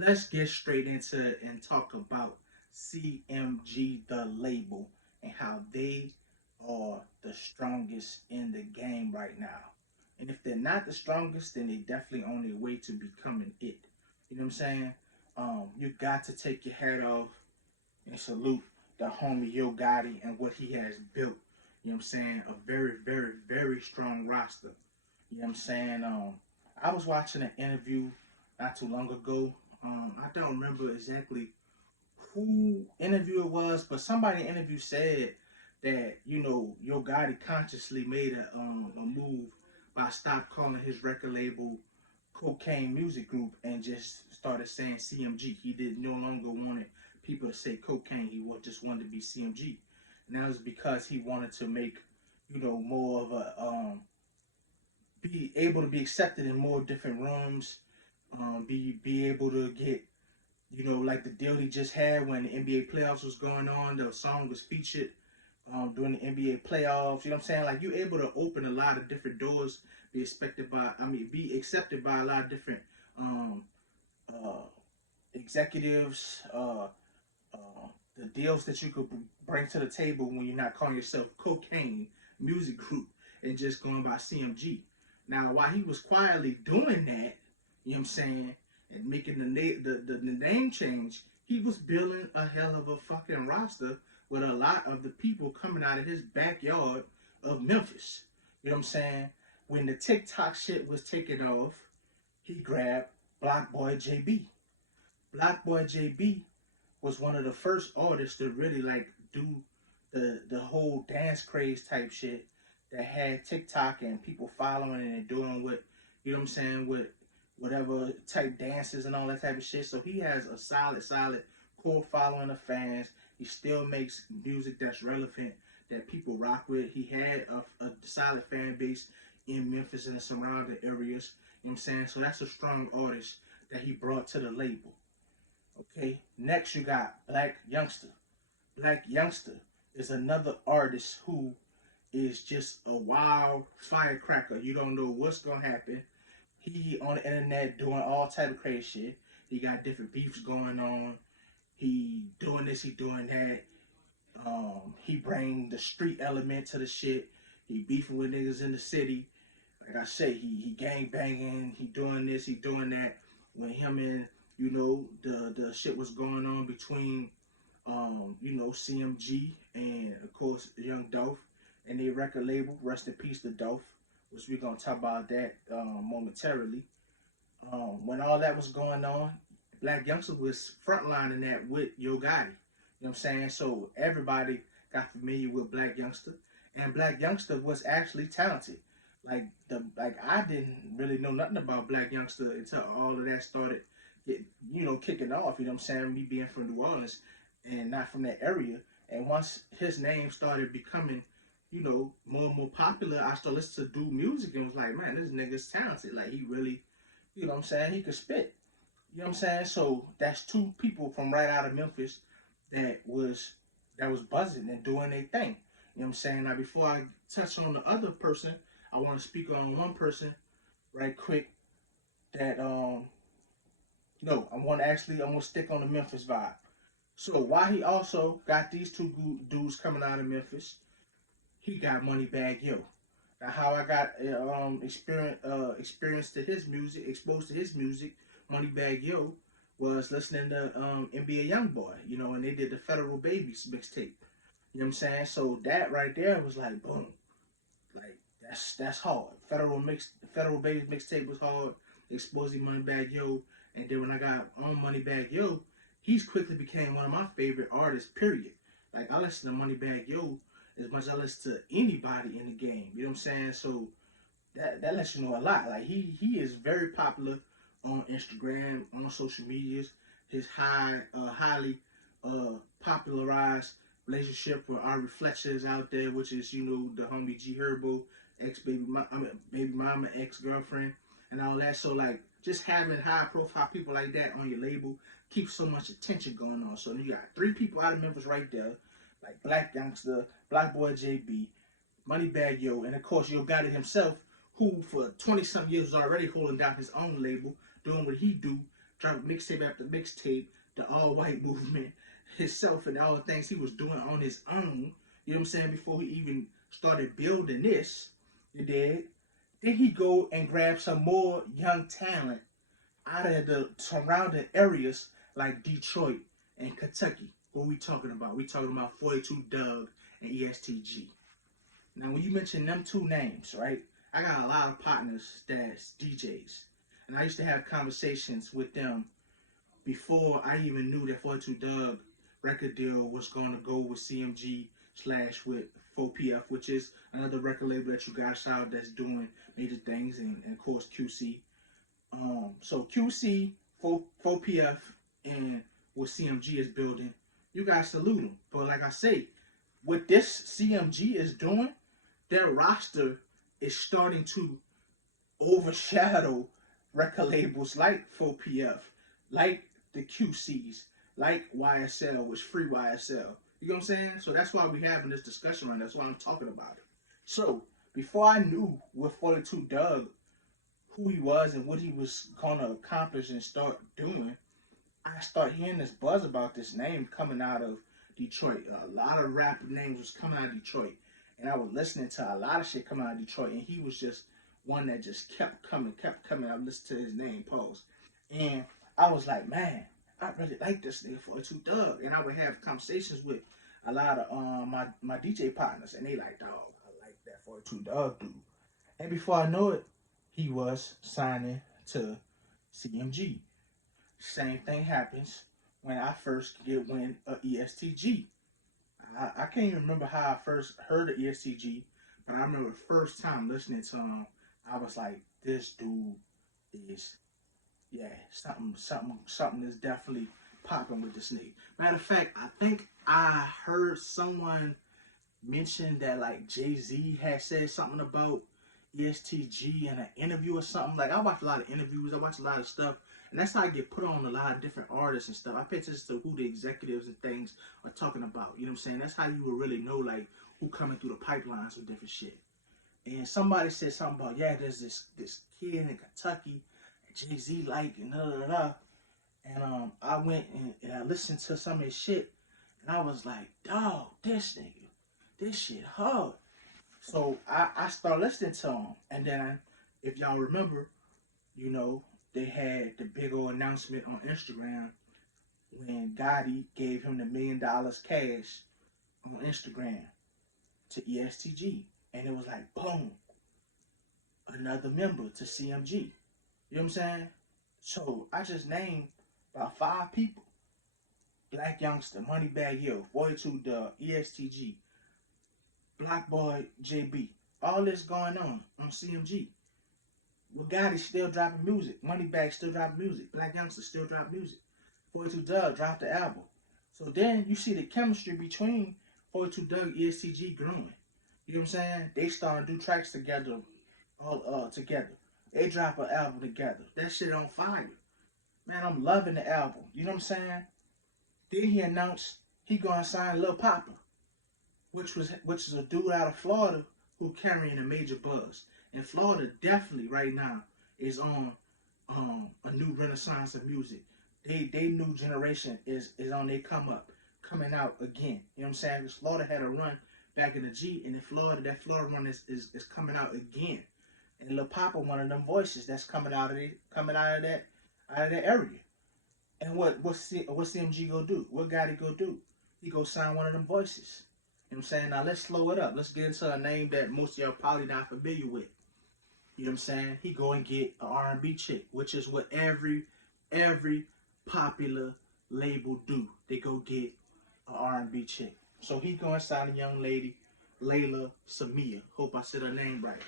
let's get straight into it and talk about CMG The Label and how they are the strongest in the game right now. And if they're not the strongest, then they definitely on their way to becoming it. You know what I'm saying? You got to take your hat off and salute the homie Yo Gotti and what he has built. You know what I'm saying? A very, very, very strong roster. You know what I'm saying? I was watching an interview not too long ago. I don't remember exactly who interview it was, but somebody in the interview said that Yo Gotti consciously made a move by stop calling his record label Cocaine Music Group and just started saying CMG. He did no longer wanted people to say cocaine. He just wanted to be CMG, and that was because he wanted to make more of a be able to be accepted in more different rooms, be able to get like the deal he just had when the NBA playoffs was going on. The song was featured during the NBA playoffs. You know what I'm saying? Like you're able to open a lot of different doors, be accepted by a lot of different um, uh, executives. The deals that you could bring to the table when you're not calling yourself Cocaine Music Group and just going by CMG. Now, while he was quietly doing that, you know what I'm saying, and making the name change, he was building a hell of a fucking roster with a lot of the people coming out of his backyard of Memphis. You know what I'm saying? When the TikTok shit was taking off, he grabbed Block Boy JB. Block Boy JB was one of the first artists to really like do the whole dance craze type shit that had TikTok and people following it and doing what you know what I'm saying with whatever type dances and all that type of shit. So he has a solid core following of fans. He still makes music that's relevant that people rock with. He had a solid fan base in Memphis and the surrounding areas. You know what I'm saying? So that's a strong artist that he brought to the label. Okay, next you got Black Youngster. Black Youngster is another artist who is just a wild firecracker. You don't know what's gonna happen. He on the internet doing all type of crazy shit. He got different beefs going on. He doing this, he doing that. He bring the street element to the shit. He beefing with niggas in the city. Like I say, he gang banging. He doing this, he doing that. When him and the shit was going on between CMG and of course Young Dolph and their record label. Rest in peace to Dolph, which we're gonna talk about that momentarily. When all that was going on, Black Youngster was frontlining that with Yo Gotti. You know what I'm saying? So everybody got familiar with Black Youngster, and Black Youngster was actually talented. Like I didn't really know nothing about Black Youngster until all of that started kicking off. You know what I'm saying? Me being from New Orleans and not from that area. And once his name started becoming, more and more popular, I started listening to do music and was like, man, this nigga's talented. Like he really, you know what I'm saying? He could spit. You know what I'm saying? So that's two people from right out of Memphis that was buzzing and doing their thing. You know what I'm saying? Now before I touch on the other person, I want to speak on one person right quick that no, I'm gonna stick on the Memphis vibe. So why he also got these two dudes coming out of Memphis, he got Moneybag Yo. Now how I got experience to his music, exposed to his music, Moneybag Yo, was listening to NBA YoungBoy, and they did the Federal Babies mixtape. You know what I'm saying? So that right there was like boom, like that's hard. Federal Babies mixtape was hard. Exposing Moneybag Yo, and then when I got on Moneybag Yo, he's quickly became one of my favorite artists. Period. Like I listen to Moneybag Yo as much as I listen to anybody in the game. You know what I'm saying? So that lets you know a lot. Like he is very popular on Instagram, on social medias. His highly popularized relationship with our reflections out there, which is the homie G Herbo, baby mama, ex girlfriend, and all that. So like just having high profile people like that on your label keeps so much attention going on. So you got three people out of Memphis right there, like Black Youngster, Black Boy JB, Moneybag Yo, and of course Yo Gotti himself, who for 20 some years was already holding down his own label, doing what he do, dropped mixtape after mixtape, the all white movement, himself and all the things he was doing on his own. You know what I'm saying? Before he even started building this, you did. Then he go and grab some more young talent out of the surrounding areas like Detroit and Kentucky. What we talking about? We talking about 42 Doug and ESTG. Now, when you mention them two names, right? I got a lot of partners that's DJs, and I used to have conversations with them before I even knew that 42 Doug record deal was going to go with CMG slash with 4PF, which is another record label that you guys saw that's doing major things, and of course QC. So QC, 4PF, and what CMG is building, you guys salute them. But like I say, what this CMG is doing, their roster is starting to overshadow record labels like 4PF, like the QCs, like YSL, which free YSL. You know what I'm saying? So that's why we're having this discussion right now. That's why I'm talking about it. So before I knew what 42 Doug, who he was and what he was gonna accomplish and start doing, I start hearing this buzz about this name coming out of Detroit. A lot of rap names was coming out of Detroit, and I was listening to a lot of shit coming out of Detroit, and he was just one that just kept coming. I listened to his name, Pose, and I was like, man, I really like this nigga 42 Doug, and I would have conversations with a lot of my DJ partners, and they like, dog, I like that 42 Doug dude, and before I know it, he was signing to CMG. Same thing happens when I first get wind of ESTG. I can't even remember how I first heard of ESTG, but I remember the first time listening to him, I was like, this dude is, yeah, something is definitely popping with this nigga. Matter of fact, I think I heard someone mention that like Jay-Z had said something about ESTG in an interview or something. Like, I watch a lot of interviews, I watch a lot of stuff, and that's how I get put on a lot of different artists and stuff. I pay attention to who the executives and things are talking about. You know what I'm saying? That's how you will really know like who coming through the pipelines with different shit. And somebody said something about, yeah, there's this kid in Kentucky and Jay-Z like and da da da. And I went and I listened to some of his shit, and I was like, dog, this nigga, this shit hard. So I started listening to him, and then if y'all remember, you know, they had the big old announcement on Instagram when Gotti gave him the $1 million cash on Instagram to ESTG, and it was like, boom, another member to CMG. You know what I'm saying? So I just named about 5 people: Black Youngster, Moneybag Yo, 42 the ESTG, Black Boy JB. All this going on CMG. Well, Gotti still dropping music. Moneybag still dropping music. Black Youngster still dropping music. 42 Doug dropped the album. So then you see the chemistry between 42 Doug and ESTG growing. You know what I'm saying? They starting to do tracks together, all together. They drop an album together. That shit on fire. Man, I'm loving the album. You know what I'm saying? Then he announced he gonna sign Lil Papa, which is a dude out of Florida who carrying a major buzz. And Florida definitely right now is on a new renaissance of music. They new generation is on their coming out again. You know what I'm saying? Because Florida had a run back in the G, and in Florida, that Florida run is coming out again. And Lil Papa, one of them voices that's coming out of that area. And what CMG go do? What Gotti go do? He go sign one of them voices. You know what I'm saying? Now let's slow it up. Let's get into a name that most of y'all probably not familiar with. You know what I'm saying? He go and get an R&B chick, which is what every popular label do. They go get an R&B chick. So he go and sign a young lady, Layla Samia. Hope I said her name right.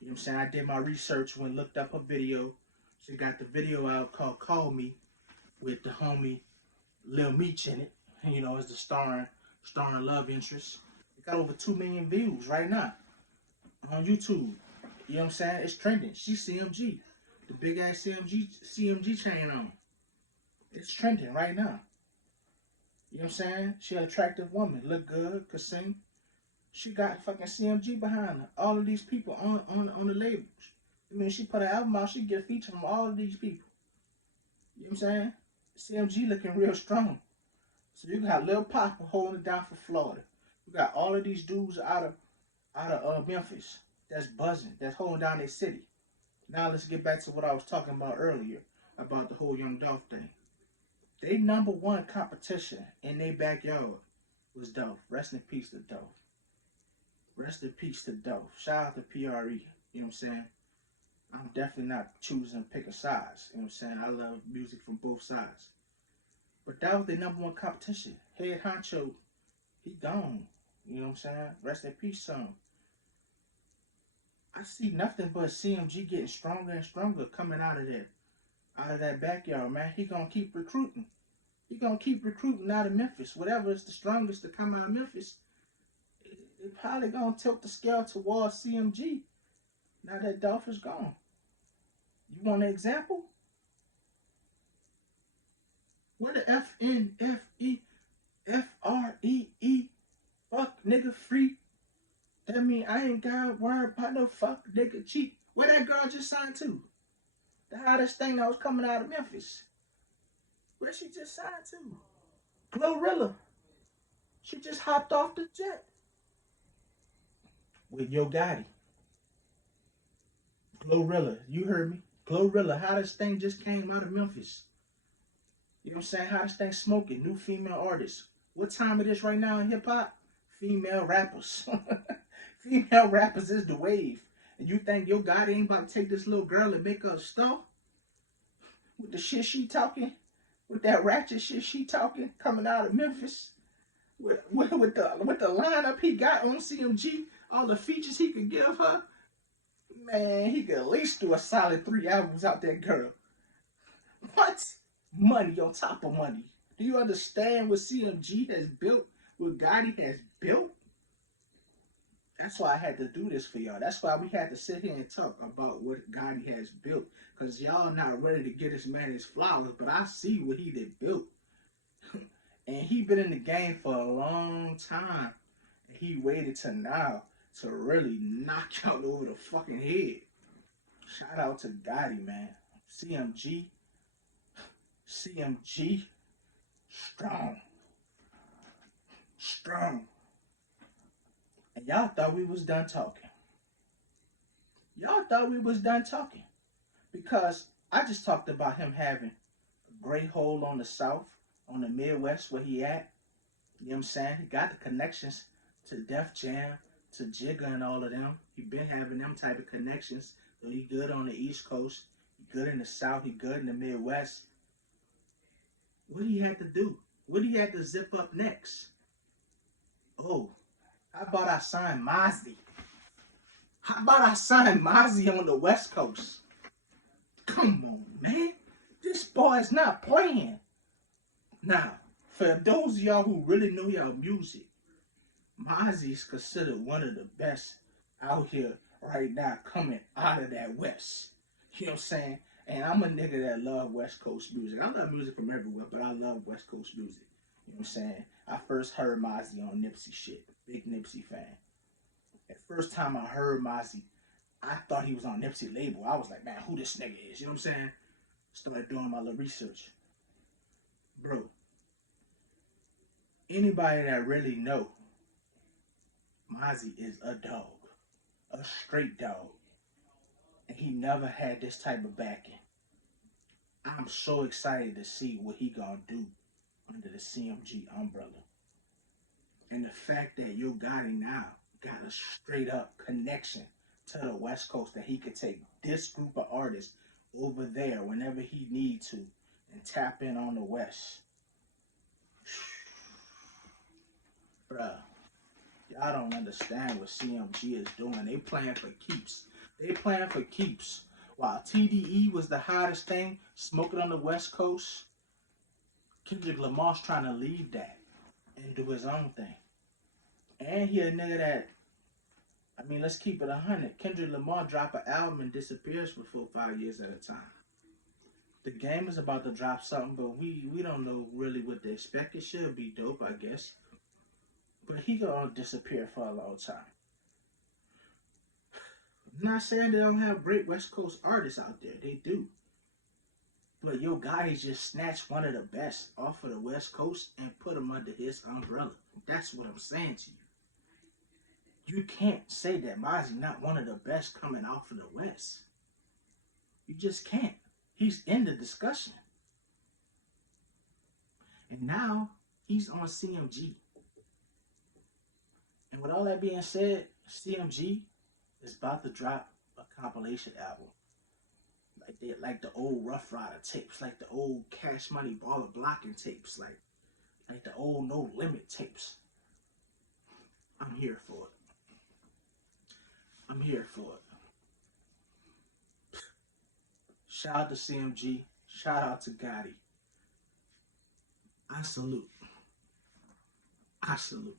You know what I'm saying? I did my research when looked up her video. She got the video out called Call Me with the homie Lil Meech in it. You know, as the starring love interest. It got over 2 million views right now on YouTube. You know what I'm saying? It's trending. She's CMG. The big ass CMG chain on. It's trending right now. You know what I'm saying? She an attractive woman. Look good, could sing. She got fucking CMG behind her. All of these people on the labels. I mean, she put an album out, she get a feature from all of these people. You know what I'm saying? CMG looking real strong. So you got Lil Papa holding it down for Florida. You got all of these dudes out of Memphis that's buzzing, that's holding down their city. Now let's get back to what I was talking about earlier about the whole Young Dolph thing. They number one competition in their backyard was Dolph. Rest in peace to Dolph. Rest in peace to Dolph. Shout out to PRE. You know what I'm saying? I'm definitely not choosing to pick a size. You know what I'm saying? I love music from both sides. But that was their number one competition. Head Honcho, he gone. You know what I'm saying? Rest in peace, son. I see nothing but CMG getting stronger and stronger coming out of there, out of that backyard, man. He gonna keep recruiting. He gonna keep recruiting out of Memphis. Whatever is the strongest to come out of Memphis, it probably gonna tilt the scale towards CMG. Now that Dolph is gone. You want an example? What the FNFEFREE fuck nigga free? That mean I ain't got word about no fuck nigga cheat. Where that girl just signed to? The hottest thing that was coming out of Memphis. Where she just signed to? Glorilla. She just hopped off the jet with Yo Gotti. Glorilla, you heard me. Glorilla, hottest thing just came out of Memphis. You know what I'm saying? Hottest thing smoking, new female artists. What time it is right now in hip hop? Female rappers. Female rappers is the wave. And you think Yo Gotti ain't about to take this little girl and make her a star? With the shit she talking? With that ratchet shit she talking coming out of Memphis? With the lineup he got on CMG, all the features he could give her, man, he could at least do a solid 3 albums out that girl. What? Money on top of money. Do you understand what CMG has built? What Gotti has built? That's why I had to do this for y'all. That's why we had to sit here and talk about what Gotti has built. Because y'all not ready to get this man his flowers, but I see what he did built. And he been in the game for a long time. And he waited to now to really knock y'all over the fucking head. Shout out to Gotti, man. CMG. CMG. Strong. Strong. And y'all thought we was done talking. Y'all thought we was done talking. Because I just talked about him having a great hold on the South, on the Midwest where he at. You know what I'm saying? He got the connections to Def Jam, to Jigga and all of them. He been having them type of connections. So he good on the East Coast. He good in the South. He good in the Midwest. What he had to do? What he had to zip up next? Oh, how about I sign Mozzy? How about I sign Mozzy on the West Coast? Come on, man. This boy's not playing. Now, for those of y'all who really know y'all music, Mozzy is considered one of the best out here right now coming out of that West. You know what I'm saying? And I'm a nigga that love West Coast music. I love music from everywhere, but I love West Coast music. You know what I'm saying? I first heard Mozzy on Nipsey shit. Big Nipsey fan. At first time I heard Mozzy, I thought he was on Nipsey label. I was like, man, who this nigga is? You know what I'm saying? Started doing my little research. Bro, anybody that really know Mozzy is a dog. A straight dog. And he never had this type of backing. I'm so excited to see what he gonna do under the CMG umbrella. And the fact that Yo Gotti now got a straight up connection to the West Coast, that he could take this group of artists over there whenever he need to and tap in on the West. Bruh, y'all don't understand what CMG is doing. They playing for keeps. They playing for keeps. While TDE was the hottest thing, smoking on the West Coast, Kendrick Lamar's trying to leave that and do his own thing. And he a nigga that, I mean, let's keep it 100. Kendrick Lamar drop an album and disappears for 4 or 5 years at a time. The game is about to drop something, but we don't know really what to expect. It should be dope, I guess. But he gonna disappear for a long time. I'm not saying they don't have great West Coast artists out there. They do. But Yo Gotti just snatched one of the best off of the West Coast and put him under his umbrella. That's what I'm saying to you. You can't say that Mozzy not one of the best coming off of the West. You just can't. He's in the discussion. And now he's on CMG. And with all that being said, CMG is about to drop a compilation album. Like the old Rough Rider tapes, like the old Cash Money Baller Blocking tapes, like the old No Limit tapes. I'm here for it. I'm here for it. Shout out to CMG. Shout out to Gotti. I salute. I salute.